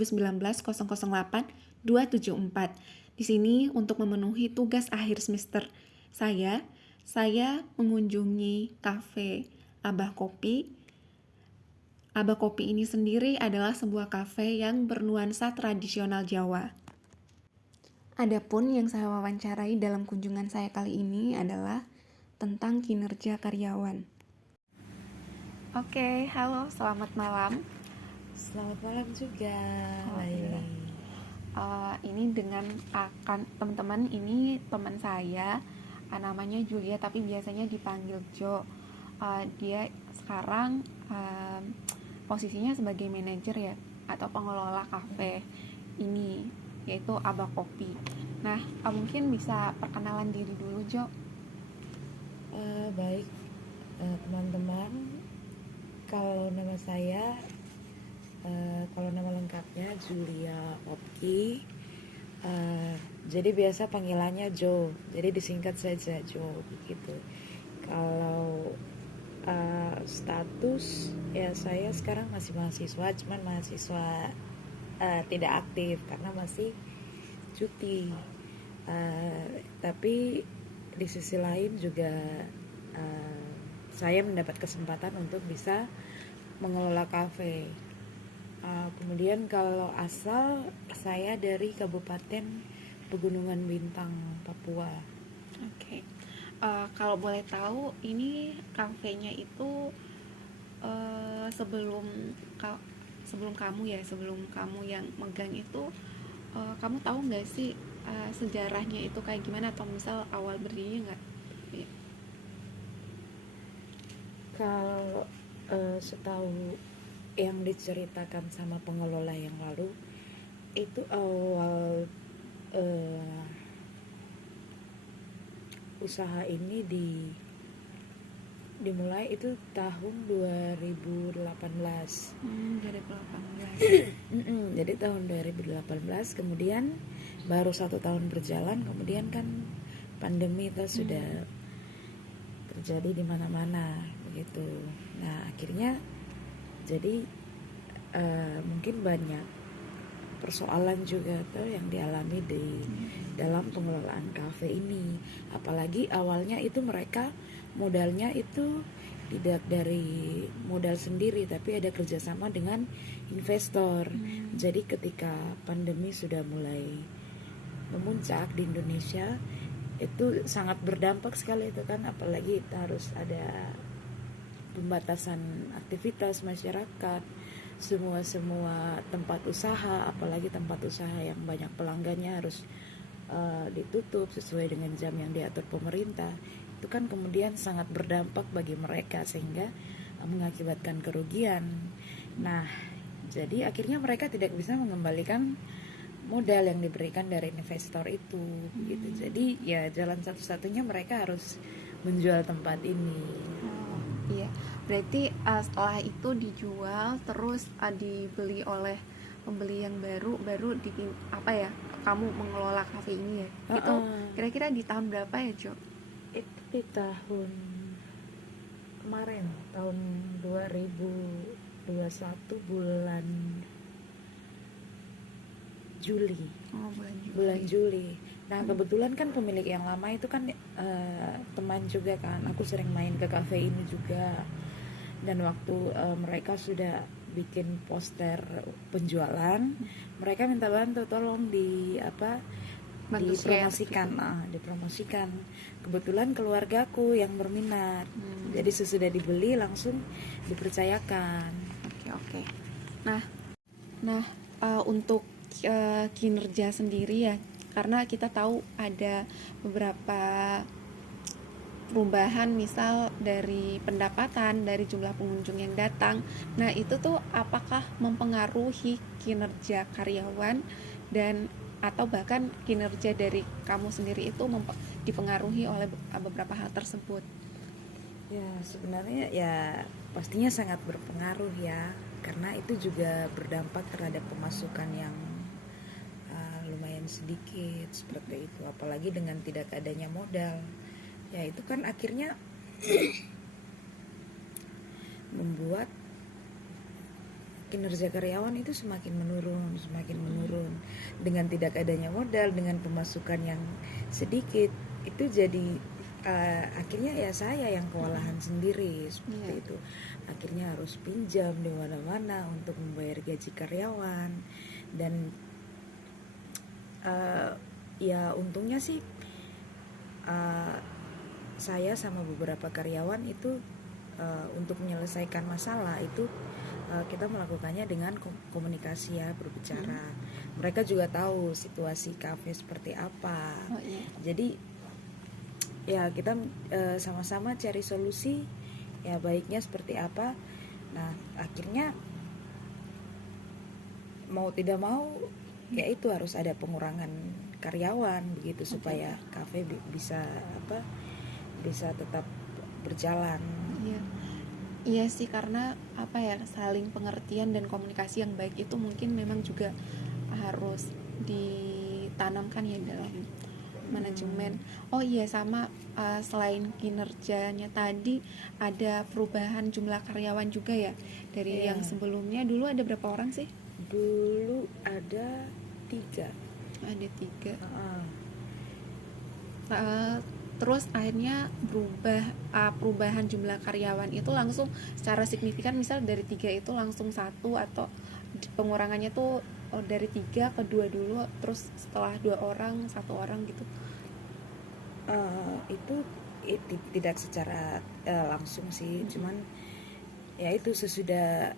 2019-008-274. Di sini untuk memenuhi tugas akhir semester saya mengunjungi kafe Abah Kopi. Abah Kopi ini sendiri adalah sebuah kafe yang bernuansa tradisional Jawa. Adapun yang saya wawancarai dalam kunjungan saya kali ini adalah tentang kinerja karyawan. Oke, halo, selamat malam. Selamat malam juga, Alhamdulillah. Laili. Ini dengan teman-teman, ini teman saya, namanya Julia tapi biasanya dipanggil Jo. Dia sekarang posisinya sebagai manajer ya, atau pengelola kafe ini, yaitu Abah Kopi. Nah, mungkin bisa perkenalan diri dulu, Jo. Baik, teman-teman. Kalau nama saya, kalau nama lengkapnya Julia Opki. Jadi biasa panggilannya Jo. Jadi disingkat saja Jo, begitu. Kalau status ya saya sekarang masih mahasiswa, cuman mahasiswa tidak aktif karena masih cuti. Tapi di sisi lain juga saya mendapat kesempatan untuk bisa mengelola kafe. Kemudian kalau asal saya dari Kabupaten Pegunungan Bintang, Papua. Oke. Kalau boleh tahu, ini kafenya itu sebelum kamu yang megang itu, kamu tahu nggak sih sejarahnya itu kayak gimana, atau misal awal berdirinya nggak? Ya. Kalau setahu yang diceritakan sama pengelola yang lalu, itu awal usaha ini dimulai itu tahun 2018. 2018. Jadi tahun 2018, kemudian baru 1 tahun berjalan, kemudian kan pandemi itu sudah terjadi di mana-mana begitu. Nah akhirnya jadi mungkin banyak persoalan juga tuh yang dialami di dalam pengelolaan kafe ini. Apalagi awalnya itu mereka modalnya itu tidak dari modal sendiri, tapi ada kerjasama dengan investor. Jadi ketika pandemi sudah mulai memuncak di Indonesia, itu sangat berdampak sekali itu kan, apalagi harus ada pembatasan aktivitas masyarakat, semua tempat usaha, apalagi tempat usaha yang banyak pelanggannya harus ditutup sesuai dengan jam yang diatur pemerintah. Itu kan kemudian sangat berdampak bagi mereka sehingga mengakibatkan kerugian. Nah, jadi akhirnya mereka tidak bisa mengembalikan modal yang diberikan dari investor itu gitu. Jadi ya jalan satu-satunya mereka harus menjual tempat ini. Iya, berarti setelah itu dijual, terus dibeli oleh pembeli yang baru kamu mengelola kafe ini ya. Itu kira-kira di tahun berapa ya, Jo? Itu di tahun kemarin, tahun 2021 bulan Juli. Bulan Juli. Nah kebetulan kan pemilik yang lama itu kan teman juga kan. Aku sering main ke kafe ini juga. Dan waktu mereka sudah bikin poster penjualan, mereka minta bantu, tolong dipromosikan. Kebetulan keluargaku yang berminat. Jadi sesudah dibeli langsung dipercayakan. Oke. Nah, untuk kinerja sendiri ya, karena kita tahu ada beberapa perubahan, misal dari pendapatan, dari jumlah pengunjung yang datang. Nah, itu tuh apakah mempengaruhi kinerja karyawan dan atau bahkan kinerja dari kamu sendiri itu dipengaruhi oleh beberapa hal tersebut? Ya sebenarnya ya pastinya sangat berpengaruh ya, karena itu juga berdampak terhadap pemasukan yang lumayan sedikit seperti itu, apalagi dengan tidak adanya modal. Ya itu kan akhirnya membuat kinerja karyawan itu semakin menurun dengan tidak adanya modal, dengan pemasukan yang sedikit. Itu jadi akhirnya ya saya yang kewalahan sendiri seperti Iya. itu. Akhirnya harus pinjam di mana-mana untuk membayar gaji karyawan. Dan ya untungnya sih uh, saya sama beberapa karyawan itu untuk menyelesaikan masalah itu kita melakukannya dengan komunikasi ya, berbicara. Mereka juga tahu situasi kafe seperti apa. Oh iya. Jadi ya kita sama-sama cari solusi ya, baiknya seperti apa. Nah akhirnya mau tidak mau ya itu harus ada pengurangan karyawan begitu supaya kafe bisa tetap berjalan. Iya. Iya sih, karena apa ya, saling pengertian dan komunikasi yang baik itu mungkin memang juga harus ditanamkan ya dalam manajemen. Oh iya, sama selain kinerjanya tadi ada perubahan jumlah karyawan juga ya. Dari yang sebelumnya dulu ada berapa orang sih? Dulu ada 3. Ada 3. Terus akhirnya perubahan jumlah karyawan itu langsung secara signifikan, misal dari 3 itu langsung 1, atau pengurangannya tuh dari 3 ke 2 dulu, terus setelah 2 orang 1 orang gitu. Itu tidak secara langsung sih, cuman ya itu sesudah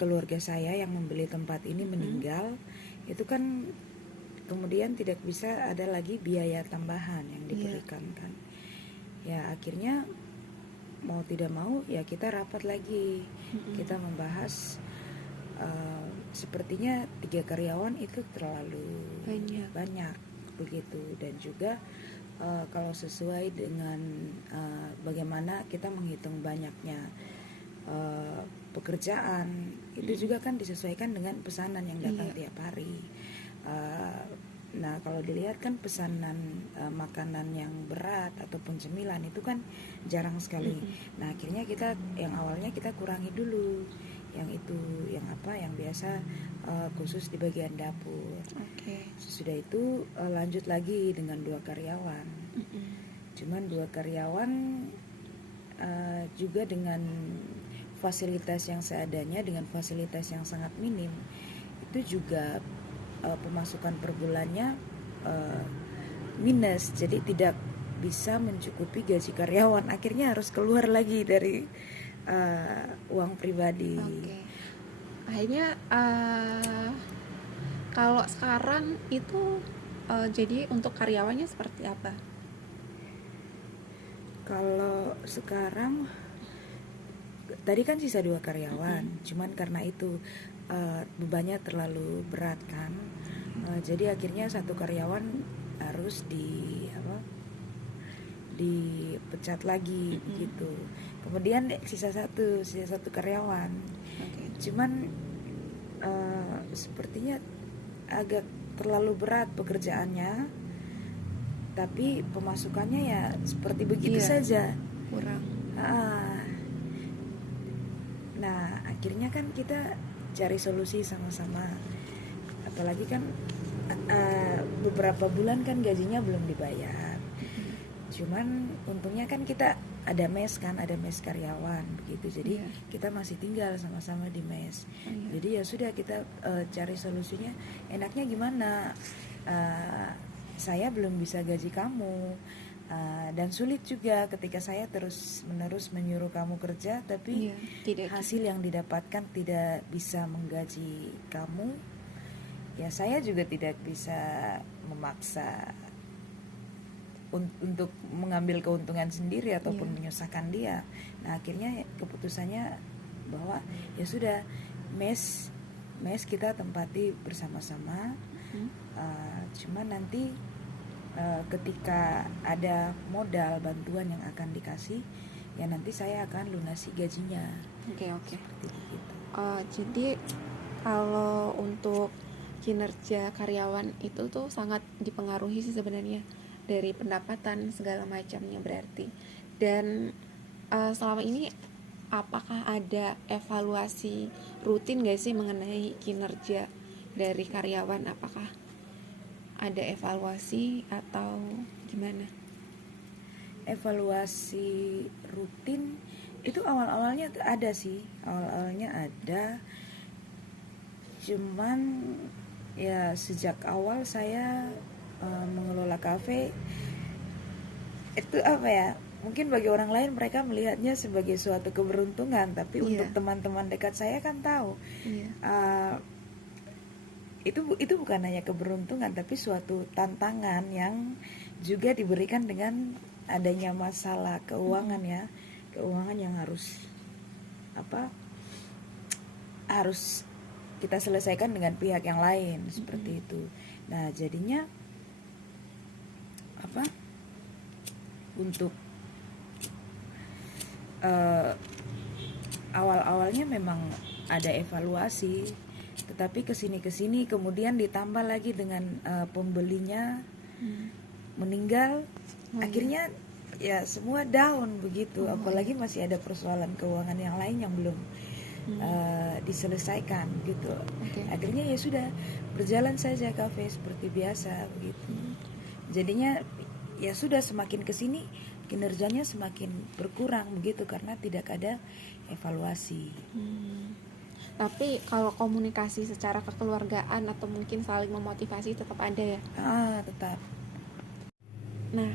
keluarga saya yang membeli tempat ini meninggal, itu kan kemudian tidak bisa ada lagi biaya tambahan yang diberikan kan. Ya akhirnya mau tidak mau ya kita rapat lagi, kita membahas sepertinya 3 karyawan itu terlalu banyak begitu. Dan juga kalau sesuai dengan bagaimana kita menghitung banyaknya pekerjaan, itu juga kan disesuaikan dengan pesanan yang datang tiap hari. Nah kalau dilihat kan pesanan makanan yang berat ataupun cemilan itu kan jarang sekali. Nah akhirnya kita yang awalnya kita kurangi dulu yang itu, yang biasa khusus di bagian dapur. Sesudah itu lanjut lagi dengan 2 karyawan. Cuman 2 karyawan juga dengan fasilitas yang seadanya, dengan fasilitas yang sangat minim, itu juga pemasukan per bulannya minus, jadi tidak bisa mencukupi gaji karyawan. Akhirnya harus keluar lagi dari uang pribadi. Akhirnya kalau sekarang itu jadi untuk karyawannya seperti apa? Kalau sekarang tadi kan sisa 2 karyawan, cuman karena itu bebannya terlalu berat kan, jadi akhirnya 1 karyawan harus dipecat lagi gitu. Kemudian sisa satu karyawan. Cuman sepertinya agak terlalu berat pekerjaannya, tapi pemasukannya ya seperti begitu saja, kurang. Nah akhirnya kan kita cari solusi sama-sama, apalagi kan beberapa bulan kan gajinya belum dibayar. Cuman untungnya kan kita ada mes karyawan begitu, jadi kita masih tinggal sama-sama di mes. Jadi ya sudah kita cari solusinya. Enaknya gimana? Saya belum bisa gaji kamu, dan sulit juga ketika saya terus-menerus menyuruh kamu kerja, tapi hasil yang didapatkan tidak bisa menggaji kamu. Ya saya juga tidak bisa memaksa untuk mengambil keuntungan sendiri ataupun menyusahkan dia. Nah akhirnya keputusannya bahwa ya sudah, mes kita tempati bersama-sama. Cuman nanti ketika ada modal bantuan yang akan dikasih, ya nanti saya akan lunasi gajinya. Jadi kalau untuk kinerja karyawan itu tuh sangat dipengaruhi sih sebenarnya dari pendapatan segala macamnya berarti. Dan selama ini apakah ada evaluasi rutin gak sih mengenai kinerja dari karyawan? Apakah ada evaluasi atau gimana? Evaluasi rutin itu awal-awalnya ada sih, cuman ya sejak awal saya mengelola kafe itu apa ya, mungkin bagi orang lain mereka melihatnya sebagai suatu keberuntungan, tapi untuk teman-teman dekat saya kan tahu itu bukan hanya keberuntungan tapi suatu tantangan yang juga diberikan dengan adanya masalah keuangan ya, keuangan yang harus kita selesaikan dengan pihak yang lain seperti itu. Nah jadinya untuk awal-awalnya memang ada evaluasi, tetapi kesini kemudian ditambah lagi dengan pembelinya meninggal, akhirnya ya semua down begitu. Apalagi masih ada persoalan keuangan yang lain yang belum diselesaikan gitu. Akhirnya ya sudah, berjalan saja kafe seperti biasa begitu. Jadinya ya sudah, semakin kesini kinerjanya semakin berkurang begitu karena tidak ada evaluasi. Tapi kalau komunikasi secara kekeluargaan atau mungkin saling memotivasi tetap ada ya? Tetap. Nah,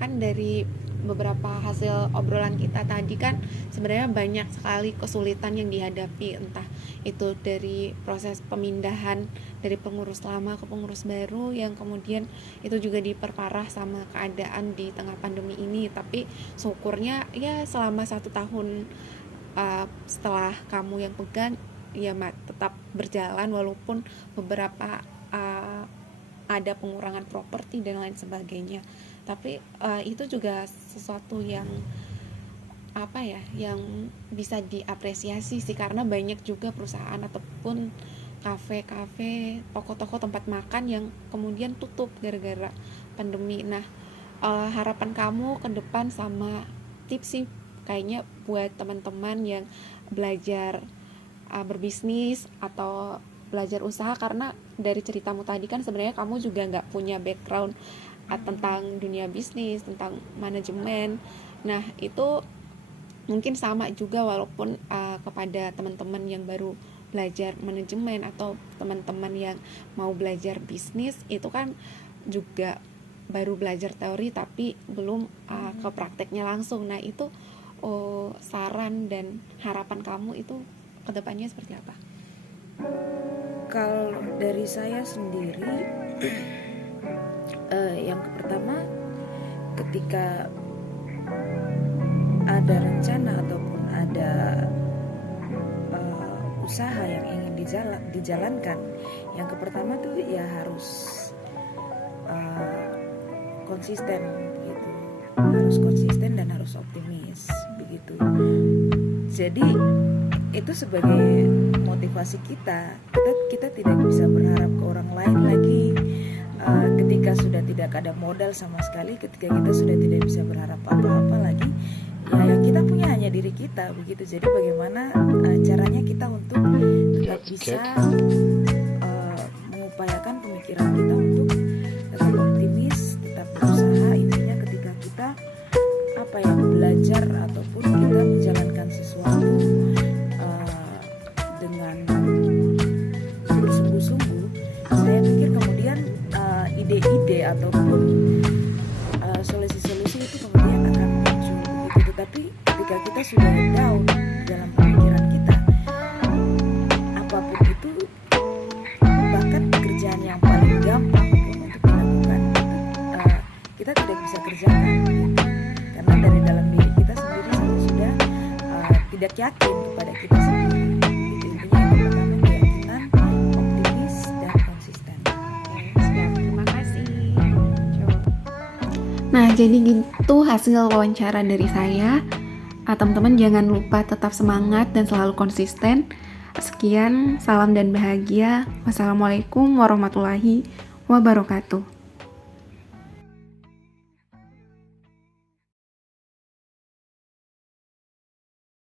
kan dari beberapa hasil obrolan kita tadi kan sebenarnya banyak sekali kesulitan yang dihadapi, entah itu dari proses pemindahan dari pengurus lama ke pengurus baru yang kemudian itu juga diperparah sama keadaan di tengah pandemi ini. Tapi syukurnya ya selama 1 tahun setelah kamu yang pegang ya tetap berjalan, walaupun beberapa ada pengurangan properti dan lain sebagainya. Tapi itu juga sesuatu yang yang bisa diapresiasi sih, karena banyak juga perusahaan ataupun kafe-kafe, toko-toko tempat makan yang kemudian tutup gara-gara pandemi. Nah, harapan kamu ke depan sama tips sih kayaknya buat teman-teman yang belajar berbisnis atau belajar usaha, karena dari ceritamu tadi kan sebenarnya kamu juga nggak punya background tentang dunia bisnis, tentang manajemen. Nah itu mungkin sama juga, walaupun kepada teman-teman yang baru belajar manajemen atau teman-teman yang mau belajar bisnis, itu kan juga baru belajar teori tapi belum ke prakteknya langsung. Nah itu saran dan harapan kamu itu kedepannya seperti apa? Kalau dari saya sendiri, yang pertama, ketika ada rencana ataupun ada usaha yang ingin dijalankan, yang pertama tuh ya harus konsisten gitu, harus konsisten dan harus optimis begitu. Jadi itu sebagai motivasi kita tidak bisa berharap ke orang lain lagi. Ketika sudah tidak ada modal sama sekali, ketika kita sudah tidak bisa berharap apa-apa lagi, ya yang kita punya hanya diri kita begitu. Jadi bagaimana caranya kita untuk tetap bisa mengupayakan pemikiran kita untuk tetap optimis, tetap berusaha. Intinya ketika kita belajar ataupun kita menjalankan sesuatu dengan bersungguh-sungguh, saya pikir kemudian ide-ide ataupun solusi-solusi itu kemudian akan muncul begitu. Tetapi ketika kita sudah down dalam pemikiran kita, apapun itu, bahkan pekerjaan yang paling gampang pun untuk dilakukan kita tidak bisa kerjakan gitu. Karena dari dalam diri kita sendiri sudah tidak yakin kepada kita sendiri. Intinya yang pertama keyakinan, optimis, dan konsisten. Terima kasih. Nah, jadi gitu hasil wawancara dari saya. Teman-teman jangan lupa tetap semangat dan selalu konsisten. Sekian, salam dan bahagia. Wassalamualaikum warahmatullahi wabarakatuh.